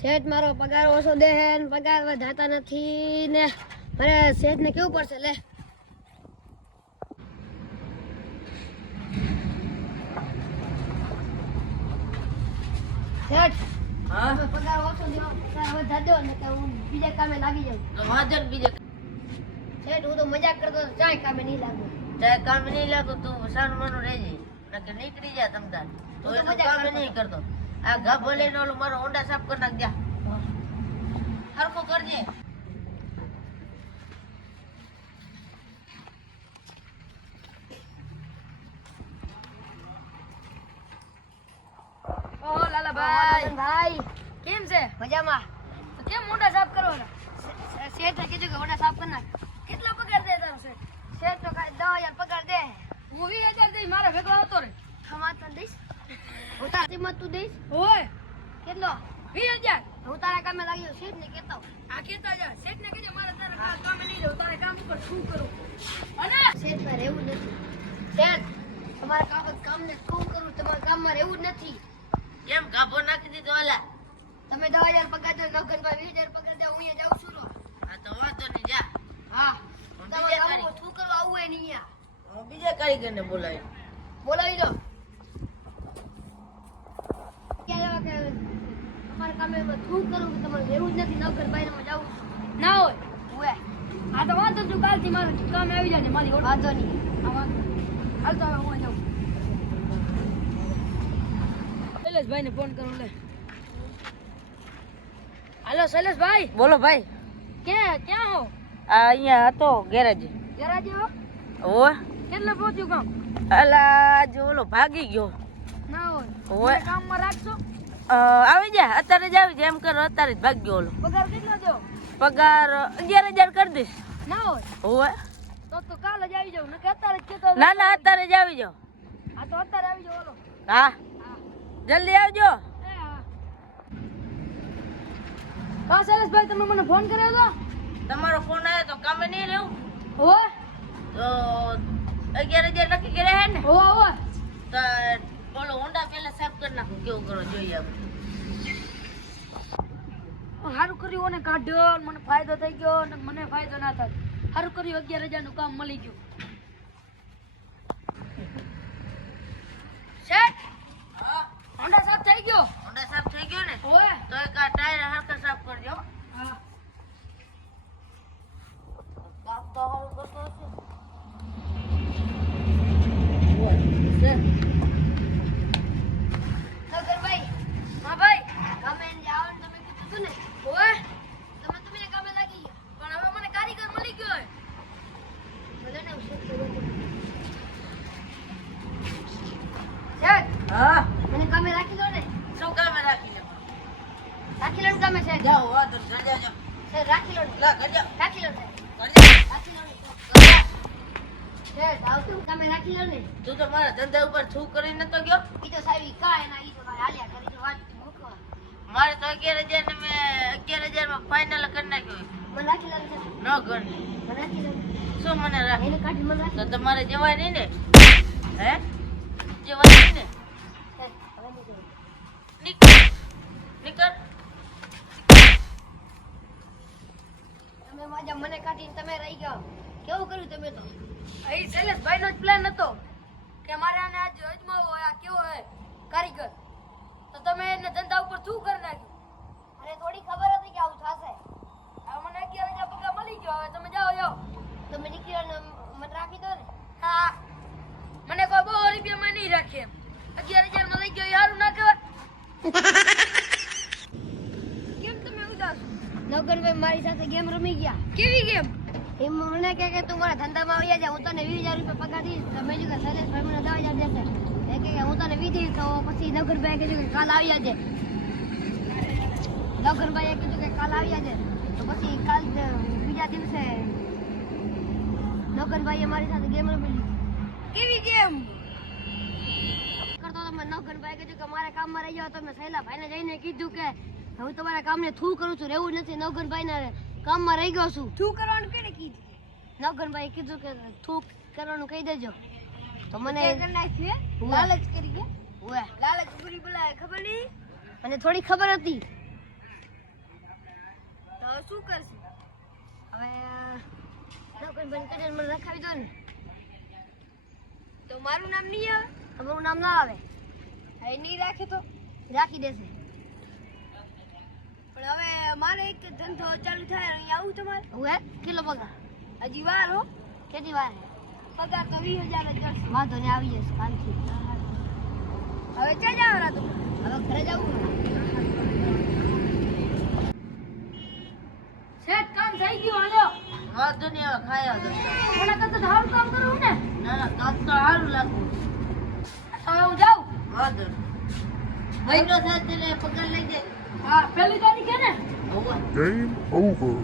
શેઠ મારો પગાર ઓછો દે હે ને પગાર વધારતા નથી ને મારે શેઠ ને કેવું પડશે લે શેઠ હા પગાર ઓછો દો પગાર વધાર દો ને કે હું બીજા કામે લાગી જાઉં તો વાંધો ને બીજે શેઠ હું તો મજાક કરતો ચાય કામે નહીં લાગુ ચાહે કામ નહીં લાગો તું સારું માનું રહેજે નકર નીકળી જા તમતાર તો હું તો એનું મજાક કામ કરતો. નહીં કરતો આ ઘા ભલે ને ઓલું મારો હોન્ડા સાફ કરી નાખ જા હરખો કરજે ઓહો લાલાભાઈ ભાઈ કેમ છે મજામાં તો કેમ મોઢા સાફ કરવાના શેઠ ને કીધું કે ઓડા સાફ કરી નાખ કેટલા પગાર દે તારો છે શેઠ તો કાંઈ 10,000 પગાર દે હું 20,000 દઈ મારા ભેગો આવતો રે ખમાત ન દઈશ હું તારી કિંમત તું દઈશ ઓય કેટલો 20,000 હું તારા કામે લાગ્યો શેઠ ને કહેતો આ કેતા જા શેઠ ને કહેજે મારા તારા કામે નહીં જવું તારે કામ ઉપર શું કરું અને શેઠ માં રહેવું નથી શેઠ તમારા કામને શું કરું તમારા કામમાં રહેવું જ નથી કેમ ગાભો નાખી દીધો ઓલા તમે 10,000 પગાર દો નગનભાઈ 20,000 પગાર દો હું અહીંયા જાઉં છું રો આ તો વાંધો નહીં જા હા હું તમારા બીજે કામમાં શું કરવા આવું હોય નહીં અહીંયા હું બીજા કારીગરને બોલાવી બોલાવી દો ક્યાં જાવ કે તમારા કામે શું કરું કે તમારે રહેવું જ નથી નગનભાઈ ને જાઉં ના હોય હોય આ તો વાંધો તું કાલથી મારા કામે આવી જાજે મારી ઓળખ વાંધો નહીં આ વાંધો હાલ તો હવે હું જાઉં શૈલેષભાઈ ને ફોન કરું લે હાલો શૈલેષભાઈ બોલો ભાઈ ક્યાં હો આ અહીંયા હતો ગેરેજ જરા જેવો ઓય કેટલે પહોંચ્યું કામ અલા જો ઓલો ભાગી ગયો ના હોય ઓય. મને કામમાં રાખશો આવી જા અત્યારે જ આવી જા એમ કરો અત્યારે જ ભાગ ગયો ઓલો પગાર કેટલો દો પગાર 11,000 કરી દઈશ ના હોય ઓય તો કાલે જ આવી જાઉં ને કે અત્યારે જ કહેતો ના ના અત્યારે જ આવી જાઓ આ તો અત્યારે આવી જાઉં ઓલો હા જલ્દી આવજો એ હા હા શૈલેષભાઈ તમે મને ફોન કર્યો હતો તમારો ફોન આવ્યો તો કામે નહીં રહેવું હોય તો 11,000 નક્કી કર્યા હે ને હોય તો બોલો હોન્ડા પેલા સાફ કરી નાખું કેવું કરો જોઈએ આપણે સારું કર્યું ને કાઢ્યો ને મને ફાયદો થઈ ગયો ને મને ફાયદો ના થાય સારું કર્યું 11,000 નું કામ મળી ગયું શેઠ હા હોન્ડા સાફ થઈ ગયો હોન્ડા સાફ થઈ ગયો ને હોય તો એક આ ટાયર હરખા સાફ કરજો હા કામ તો હારું કરતો હશે નગનભાઈ હા ભાઈ કામે જાઓ ને તમે કીધું હતું ને હોય તમે કામે લાગી ગયા પણ હવે મને કારીગર મળી ગયો હે. ભલે ને શેઠ હા મને કામે રાખી લો ને શું કામે રાખી લે રાખી લો ને કામે શેઠ જાઓ વાંધો નહીં, ઘર જાઓ શેઠ રાખી લો ને લા ઘર જાઓ રાખી લો ને ઘર જાઓ રાખી લો ને શેઠ આવતું કામે રાખી લો ને તું તો મારા ધંધા ઉપર થૂ કરીને નતો ગયો ઈ તો સાહેબ કાય ના ઈ તો મારે હાલ્યા કરી તો વાત મૂકવા મારે તો 11,000 ને મેં 11,000 માં ફાઇનલ કરી નાખ્યો મને રાખી લો ને શેઠ. ન ગણ મને રાખી લો ને. શું મને રાખ એને કાઢી મને રાખી તો તમારે જવાય નહીં ને હે જવાય નહીં ને શેઠ, હવે નહીં કરું. નીકળ નીકળ તમે માજા મને કાઢીને તમે રહી ગયા કેવું કર્યું તમે તો અહીં શૈલેષભાઈ નો જ પ્લાન હતો કે મારે આને આજ અજમાવો હોય આ કેવો હે કારીગર તો તમે એને ધંધા ઉપર શું કરી નાખ્યું મને થોડી ખબર હતી કે આવું થશે હવે મને 11,000 પગાર મળી ગયો હવે તમે જાઓ જાઓ તમે નીકળ્યો ને મને રાખી દો ને હા મને કોઈ બહુ રૂપિયામાં નહીં રાખે 11,000 માં લઈ ગયો એ સારું ના કહેવાય કેમ તમે ઉદાસ નવગણભાઈ મારી સાથે ગેમ રમી ગયા કેવી ગેમ એ મને કહે કે તું મારા ધંધામાં આવી જા હું તને 20,000 રૂપિયા પગાર દઈશ તમે જો કે શૈલેષભાઈ મને 10,000 દેશે એ કહે કે હું તને 20 દઈશ તો પછી નવગણભાઈ કીધું કે કાલ આવી જાજે નવગણભાઈએ કીધું કે કાલ આવી જાજે તો પછી કાલ બીજા દિવસે નવગણભાઈએ મારી સાથે ગેમ રમી લીધી કેવી ગેમ કરતો તો મને નવગણભાઈ કીધું કે મારે કામમાં રહી જાવ તો મેં શૈલાભાઈને જઈને કીધું કે હું તમારા કામને થૂ કરું છું રહેવું નથી નવગણભાઈને કામમાં રહી ગયો છું શું કરવાનું કેને કીધું નવગણભાઈ કીધું કે થૂક કરવાનું કહી દેજો તો મને લાલચ કરી ગયા ઓય લાલચ પૂરી બોલાય ખબર નહીં મને થોડી ખબર હતી હવે શું કરશે? હવે નોકરી બંધ કરીને મને રખાવી દો ને. તો મારું નામ નહીં આવે? તમારું નામ ના આવે. હવે નહીં રાખે તો? રાખી દેશે. પણ હવે મારે એક ધંધો ચાલુ થાય અહીં આવું તમારે? હવે કેટલો પગાર? હજી વાર હો. કેટલી વાર? પગાર તો 20,000 જ કરશે. વાંધો નહીં, આવી જશે કાલથી. હવે ક્યાં જવાના તમે? હવે ઘરે જવું ને. શેઠ કામ થઈ ગયું હાલ્યો. વાંધો નહીં, હવે ખાયા દો. એના કરતા સારું કામ કરવું ને. ના ના, કામ તો સારું લાગવું. હવે હું જાઉં. વાંધો નહીં. મહિનો થાય તેને પગાર લઈ જાય. હા, પહેલી તારીખે ને? હોવે. Game over.